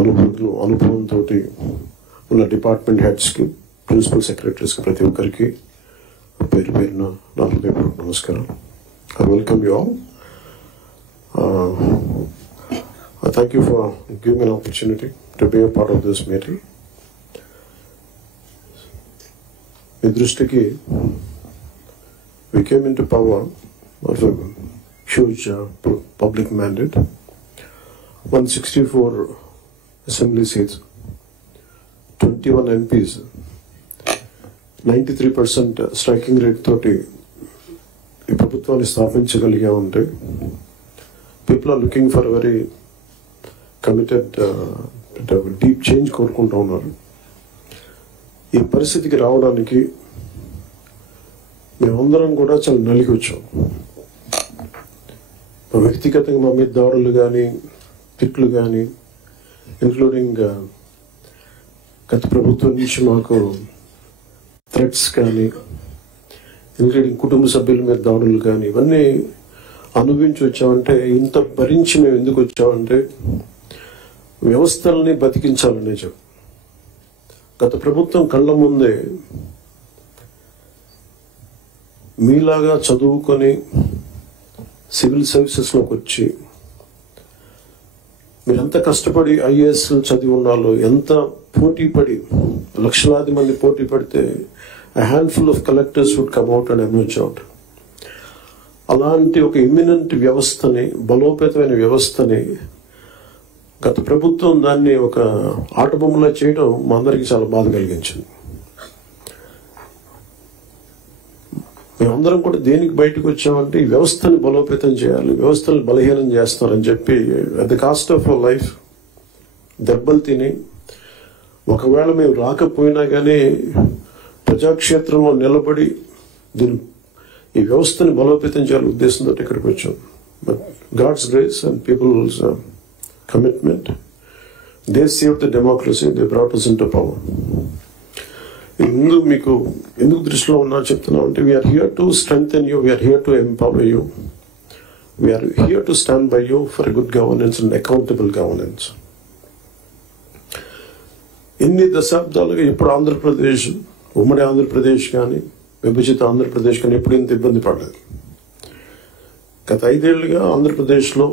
అనుభవంతో ఉన్న department హెడ్స్కి, principal సెక్రటరీస్కి, ప్రతి ఒక్కరికి పేరు పేరున నా హృదయపూర్వక నమస్కారం. I welcome you all. I thank you for giving an opportunity to be a part of this meeting. మీ దృష్టికి we came into power of a huge public mandate, 164 assembly seats, 21 MPs, 93% striking rate తోటి ఈ ప్రభుత్వాన్ని స్థాపించగలిగా ఉంటే people are looking for very committed deep change కోరుకుంటూ ఉన్నారు. ఈ పరిస్థితికి రావడానికి మేమందరం కూడా చాలా నలిగి వచ్చాం. వ్యక్తిగతంగా మా మీద దాడులు కానీ, తిట్లు కానీ, ఇంక్లూడింగ్ గత ప్రభుత్వం నుంచి మాకు థ్రెట్స్ కానీ, ఇంక్లూడింగ్ కుటుంబ సభ్యుల మీద దాడులు కానీ, ఇవన్నీ అనుభవించి వచ్చామంటే, ఇంత భరించి మేము ఎందుకు వచ్చామంటే వ్యవస్థల్ని బతికించాలనే చెప్పు. గత ప్రభుత్వం కళ్ళ ముందే మీలాగా చదువుకొని సివిల్ సర్వీసెస్లోకి వచ్చి మీరు ఎంత కష్టపడి ఐఏఎస్ చదివి ఉన్నాలో, ఎంత పోటీ పడి, లక్షలాది మంది పోటీ పడితే a handful of collectors would come out and emerge out. అలాంటి ఒక ఎమినెంట్ వ్యవస్థని, బలోపేతమైన వ్యవస్థని గత ప్రభుత్వం దాన్ని ఒక ఆటబొమ్మలా చేయడం మా అందరికీ చాలా బాధ కలిగించింది. మేమందరం కూడా దేనికి బయటకు వచ్చామంటే ఈ వ్యవస్థని బలోపేతం చేయాలి, వ్యవస్థను బలహీనం చేస్తారని చెప్పి at the cost of our life దెబ్బలు తిని, ఒకవేళ మేము రాకపోయినా కానీ ప్రజాక్షేత్రంలో నిలబడి ఈ వ్యవస్థని బలోపేతం చేయాలని ఉద్దేశంతో ఇక్కడికి వచ్చాం. But God's grace and people's commitment, they save the democracy, they brought us into power. ముందు మీకు ఎందుకు దృష్టిలో ఉన్నా చెప్తున్నాం అంటే, we are here to strengthen you, we are here to empower you, we are here to stand by you for a good governance and accountable governance. ఎన్ని దశాబ్దాలుగా ఇప్పుడు ఆంధ్రప్రదేశ్, ఉమ్మడి ఆంధ్రప్రదేశ్ కానీ, విభజిత ఆంధ్రప్రదేశ్ కానీ ఎప్పుడు ఇంత ఇబ్బంది పడలేదు. గత 5 ఏళ్లుగా ఆంధ్రప్రదేశ్లో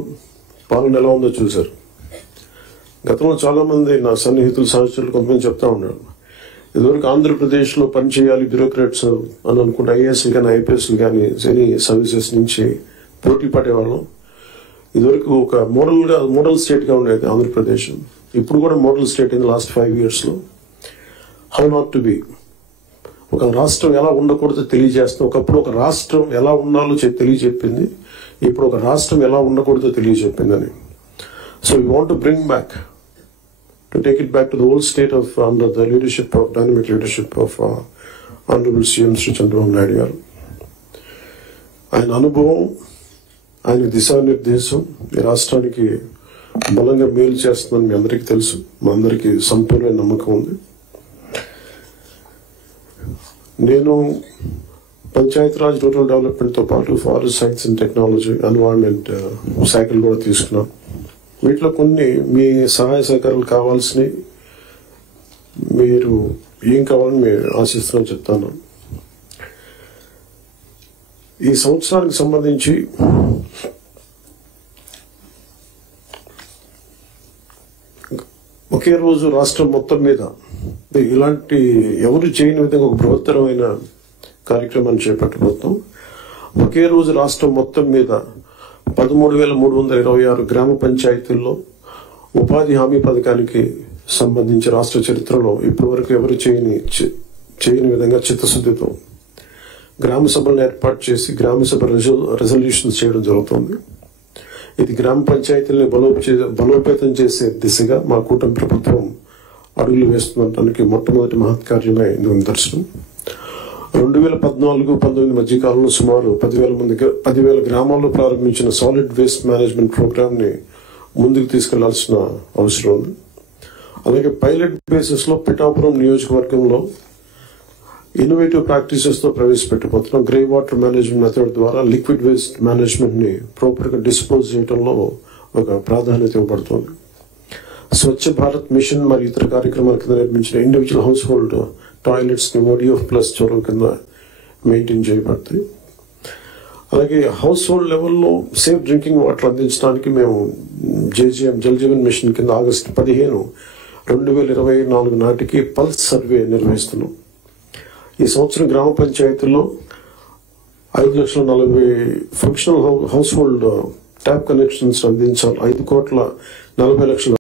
పాలన ఎలా ఉందో చూశారు. గతంలో చాలామంది నా సన్నిహితులు, సహచరులు కొంతమంది చెప్తా ఉన్నారు, ఇదివరకు ఆంధ్రప్రదేశ్లో పనిచేయాలి బ్యూరోక్రాట్స్ అని అనుకుంటే ఐఏఎస్లు కానీ, ఐపీఎస్లు కానీ, ఎనీ సర్వీసెస్ నుంచి పోటీ పడేవాళ్ళం. ఇదివరకు ఒక మోడల్ స్టేట్గా ఉండేది ఆంధ్రప్రదేశ్. ఇప్పుడు కూడా మోడల్ స్టేట్ ఇన్ లాస్ట్ 5 yearsలో. హౌ నాట్ టు బి, ఒక రాష్ట్రం ఎలా ఉండకూడదో తెలియజేస్తాం. ఒకప్పుడు ఒక రాష్ట్రం ఎలా ఉండాలో తెలియజెప్పింది, ఇప్పుడు ఒక రాష్ట్రం ఎలా ఉండకూడదో తెలియజెప్పిందని. So we want to bring back, to take it back to the old state of under the leadership of dynamic leadership of Honorable CM Sri Chandrababu Naidu garu. ఆయన అనుభవం, ఆయన దిశానిర్దేశం ఈ రాష్ట్రానికి బలంగా మేలు చేస్తుందని మీ అందరికీ తెలుసు. మా అందరికీ సంపూర్ణ నమ్మకం ఉంది. నేను పంచాయతీరాజ్, రూరల్ డెవలప్మెంట్తో పాటు forest science and technology, environment శాఖలు కూడా తీసుకున్నాను. వీటిలో కొన్ని మీ సహాయ సహకారాలు కావాల్సినవి, మీరు ఏం కావాలని మీరు ఆశిస్తున్నారో చెప్తాను. ఈ సంవత్సరానికి సంబంధించి ఒకే రోజు రాష్ట్రం మొత్తం మీద ఇలాంటి ఎవరు చేయని విధంగా ఒక బృహత్తరమైన కార్యక్రమాన్ని చేపట్టబోతున్నాం. ఒకే రోజు రాష్ట్రం మొత్తం మీద 13,326 గ్రామ పంచాయతీల్లో ఉపాధి హామీ పథకానికి సంబంధించి రాష్ట్ర చరిత్రలో ఇప్పటి వరకు ఎవరు చేయని విధంగా చిత్తశుద్ధితో గ్రామ సభలను ఏర్పాటు చేసి గ్రామ సభ రెజల్యూషన్స్ చేయడం జరుగుతుంది. ఇది గ్రామ పంచాయతీలని బలోపేతం చేసే దిశగా మా కూటమి ప్రభుత్వం అడుగులు వేస్తుండటానికి మొట్టమొదటి మహత్కార్యమే ఇందుకు నిదర్శనం. 2014-19 మధ్యకాలంలో సుమారు 10,000 గ్రామాల్లో ప్రారంభించిన సాలిడ్ వేస్ట్ మేనేజ్మెంట్ ప్రోగ్రామ్ ని ముందుకు తీసుకెళ్లాల్సిన అవసరం ఉంది. అలాగే పైలట్ బేసిస్ లో పిఠాపురం నియోజకవర్గంలో ఇన్నోవేటివ్ ప్రాక్టీసెస్ తో ప్రవేశపెట్టబోతున్నాం. గ్రే వాటర్ మేనేజ్మెంట్ మెథడ్ ద్వారా లిక్విడ్ వేస్ట్ మేనేజ్మెంట్ ని ప్రాపర్ గా డిస్పోజ్ చేయడంలో ఒక ప్రాధాన్యత ఇవ్వబడుతుంది. స్వచ్ఛ భారత్ మిషన్ మరియు ఇతర కార్యక్రమాల కింద నిర్మించిన ఇండివిజువల్ హౌస్ హోల్డ్ టాయిలెట్స్ ని ODF ప్లస్ చొరవ కింద మెయింటైన్ చేయబడతాయి. అలాగే హౌస్ హోల్డ్ లెవెల్లో సేఫ్ డ్రింకింగ్ వాటర్ అందించడానికి మేము JJM జల్ జీవన్ మిషన్ కింద ఆగస్టు 15, 2024 నాటికి పల్స్ సర్వే నిర్వహిస్తున్నాం. ఈ సంవత్సరం గ్రామ పంచాయతీల్లో 5,40,000 functional house hold tap connections అందించాలి. 5,40,00,000